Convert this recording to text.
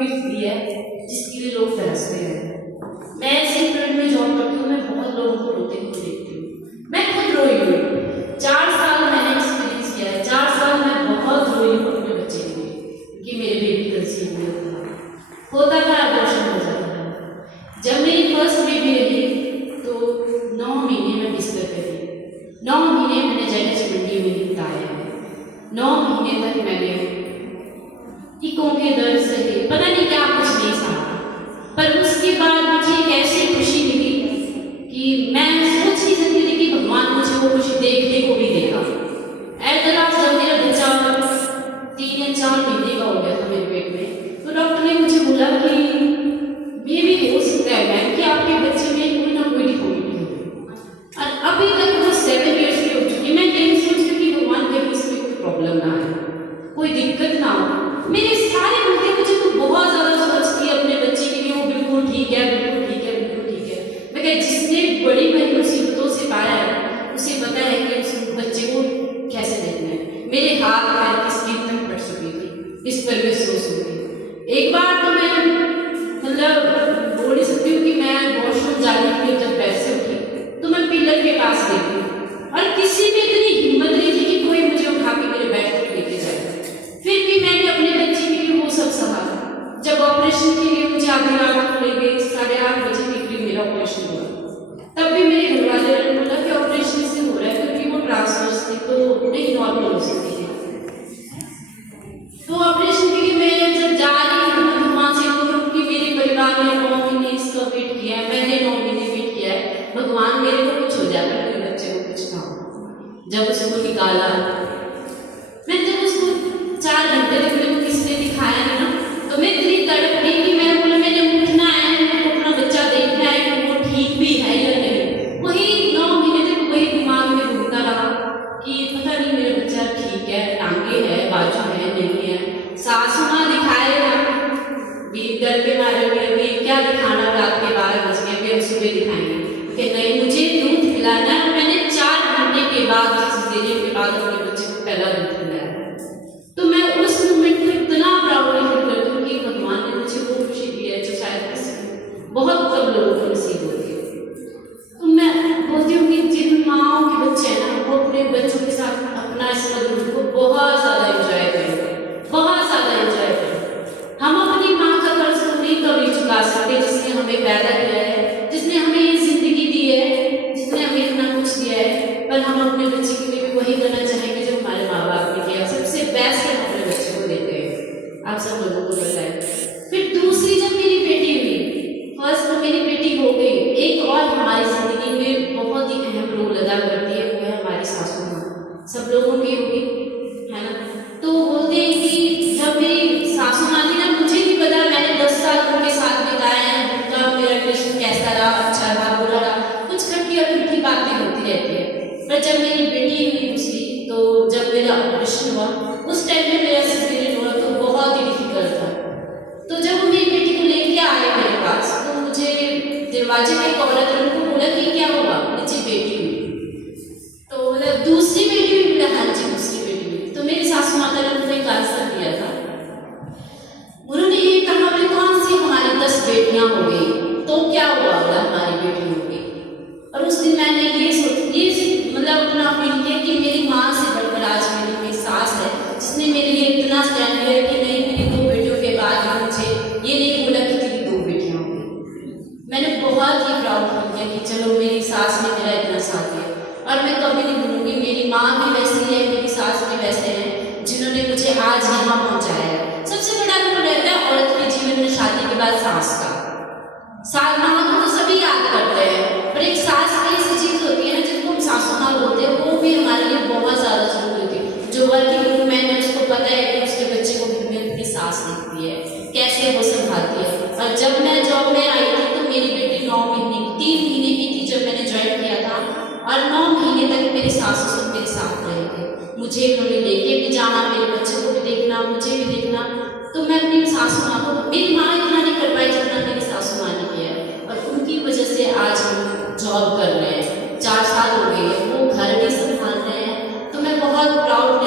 Gift दिया है जिसके लिए लोग तरसते हैं। मैं ऐसे फील्ड में जॉब करती हूँ, मैं बहुत लोगों को रोते हुए देखती हूँ। मैं खुद रोई हुई 4 साल मैंने एक्सपीरियंस किया है। 4 साल मैं बहुत रोई हूँ अपने बच्चे के लिए, क्योंकि मेरे बेबी कंसीव हुआ होता था, अबॉर्शन हो जाता था। जब मेरी फर्स्ट बेबी रही तो 9 महीने मैं बिस्तर पे थी। 9 महीने मैंने जेनेटिक्स मंडी में बिताए हैं। 9 महीने तक मैंने टीकों के दर्द सहे, पता नहीं क्या कुछ नहीं सहा, पर उसके बाद मुझे एक ऐसी खुशी मिली कि मैं सोच नहीं सकती थी कि भगवान मुझे वो खुशी देखने को भी देगा। एट लास्ट जब मेरा बच्चा 3 या 4 महीने का हो गया था मेरे पेट में, तो डॉक्टर ने मुझे बोला कि ये भी हो सकता है मैम कि आपके बच्चे में कोई ना कोई डिफॉर्मिटी हो। और अभी तक वो 7 इयर्स की हो चुकी। मैं यही सोचती हूँ कि भगवान कभी इसमें कोई प्रॉब्लम ना आए, कोई दिक्कत ना हो। मेरे सारे बेटे मुझे तो बहुत ज़्यादा सोचती है अपने बच्चे के लिए, वो बिल्कुल ठीक है, बिल्कुल ठीक है, बिल्कुल ठीक है। मैं कह जिसने बड़ी बड़ी मुसीबतों से पाया है उसे पता है कि उस बच्चे को कैसे देखना है। मेरे हाथ पैर की स्किन तक फट चुकी थी इस पर मैं सोच रही थी। एक बार तो मैं मतलब बोल नहीं सकती हूँ कि मैं वॉशरूम जाने के लिए जब बेड से उठी तो मैं पिलर के पास गई और किसी में इतनी हिम्मत नहीं थी कि कोई मुझे उठा के मेरे बेड तक लेके जाए। फिर भी मैंने अपने बच्चे के लिए वो सब सहा। जब ऑपरेशन के लिए मुझे आधी रात को ले गई, 8:30 बजे के करीब मेरा ऑपरेशन हुआ, तब भी मेरे घर वाले ने बोला कि ऑपरेशन से हो रहा है, क्योंकि वो ट्रांसफर्स थी तो नहीं नॉर्मल हो सकती है। तो ऑपरेशन के लिए मैं जब जा रही हूँ वहाँ से, क्योंकि मेरे परिवार ने 9 महीने इसका वेट किया है, मैंने 9 महीने वेट किया है, भगवान मेरे को कुछ हो जाता है, मेरे बच्चे को कुछ ना हो। जब उसको निकाला, मैं जब उसको 4 घंटे तक मेरे को किसी ने दिखाया है ना, तो मैं इतनी तड़प गई कि मैं बोला मैंने उठना है, मेरे को अपना बच्चा देखना है कि वो ठीक भी है या नहीं। वही 9 महीने तक वही दिमाग में घूमता रहा कि पता नहीं मेरा बच्चा ठीक है, टांगे है, बाजू है, नहीं है। सासू माँ दिखाएगा भी डर के मारे में अभी क्या दिखाना, रात के 12 बज गए, फिर सुबह दिखाएंगे कि नहीं मुझे दूध पिलाना है। मैंने 4 घंटे के बाद, देने के बाद अपने बच्चे को पहला दूध पिलाया। तो मैं उस मोमेंट में इतना प्राउड फील करती हूँ कि भगवान ने मुझे वो खुशी दी है जो शायद बहुत कम लोगों को नसीब होती है। तो मैं बोलती हूँ कि जिन माँओं के बच्चे हैं ना, वो अपने बच्चों के साथ अपना इस मधुर को बहुत ज़्यादा एंजॉय करें, बहुत ज़्यादा एंजॉय करें। हम अपनी माँ का कर्ज नहीं कभी चुका सकते, जिसने हमें पैदा किया है, जिसने हमें ये जिंदगी दी है, जिसने हमें इतना कुछ दिया है, पर हम अपने बच्चे के लिए भी वही करना चाहेंगे जो हमारे माँ बाप ने किया। सबसे बेस्ट हम अपने बच्चे को देते हैं, आप सब लोगों को पता है। फिर दूसरी जब मेरी बेटी हुई, फर्स्ट तो मेरी बेटी हो गई, एक और हमारी जिंदगी में बहुत ही अहम रोल अदा करती है, वो है हमारी सासू माँ। सब लोगों की होगी, है ना। तो बोलते हैं कि जब मेरी सासू माँ थी ना, मुझे नहीं पता, मैंने 10 साल उनके साथ बिताए हैं, उनका मेरा रिलेशन कैसा रहा, अच्छा रहा, बुरा रहा, कुछ खट्टी और मीठी बातें होती रहती है। पर जब मेरी बेटी हुई दूसरी, तो जब मेरा ऑपरेशन हुआ उस टाइम में मेरा सिजेरियन हुआ तो बहुत ही डिफिकल्ट था। तो जब वो मेरी बेटी को लेके आए मेरे पास, तो मुझे दरवाजे में एक औरत ने उनको बोला कि क्या हुआ, नीचे बेटी हुई। तो बोला दूसरी बेटी हुई, बोला हाँ जी दूसरी बेटी हुई। तो मेरी सासू माता ने उन्होंने एक आंसर दिया था, उन्होंने ये कहा बोले कौन सी हमारी 10 बेटियां हो गई तो क्या हुआ, बोला हमारी बेटी हो गई। और उस दिन मैंने ये मतलब अपना फील किया कि मेरी माँ से बढ़कर आज मेरी सास है, जिसने मेरे लिए इतना स्टैंड लिया कि नहीं मेरी 2 बेटियों के बाद मुझे ये नहीं बोला कि तेरी 2 बेटियां होंगी। मैंने बहुत ही प्राउड फील किया कि चलो मेरी सास ने मेरा इतना साथ दिया। और मैं कभी नहीं भूलूंगी, मेरी माँ भी वैसी है, मेरी सास भी वैसे हैं, जिन्होंने मुझे आज यहाँ पहुँचाया है। सबसे बड़ा रोल रहता है औरत के जीवन में शादी के बाद सास का। सास माँ को तो सभी याद करते हैं, पर एक सास की ऐसी चीज होती है ना जिसको हम सासू माँ बोलते हैं, वो भी हमारे लिए बहुत ज़्यादा जरूरी होती है। जो वर्किंग वूमेन है उसको पता है कि उसके बच्चे को घर में अपनी सास दिखती है, कैसे वो संभालती है। और जब मैं जॉब में आई थी तो मेरी बेटी 9 महीने 3 महीने की थी जब मैंने ज्वाइन किया था, और 9 महीने तक मेरे सास ससुर मेरे साथ रहे थे। मुझे उन्होंने लेके भी जाना, मेरे बच्चे को भी देखना, मुझे भी देखना। तो मैं अपनी सासू माँ को, मेरी माँ इतना नहीं कर पाई जितना मेरी सासू माँ ने किया है, और उनकी वजह से आज हम जॉब कर रहे हैं। 4 साल हो गए हैं, वो घर भी संभाल रहे हैं। तो मैं बहुत प्राउड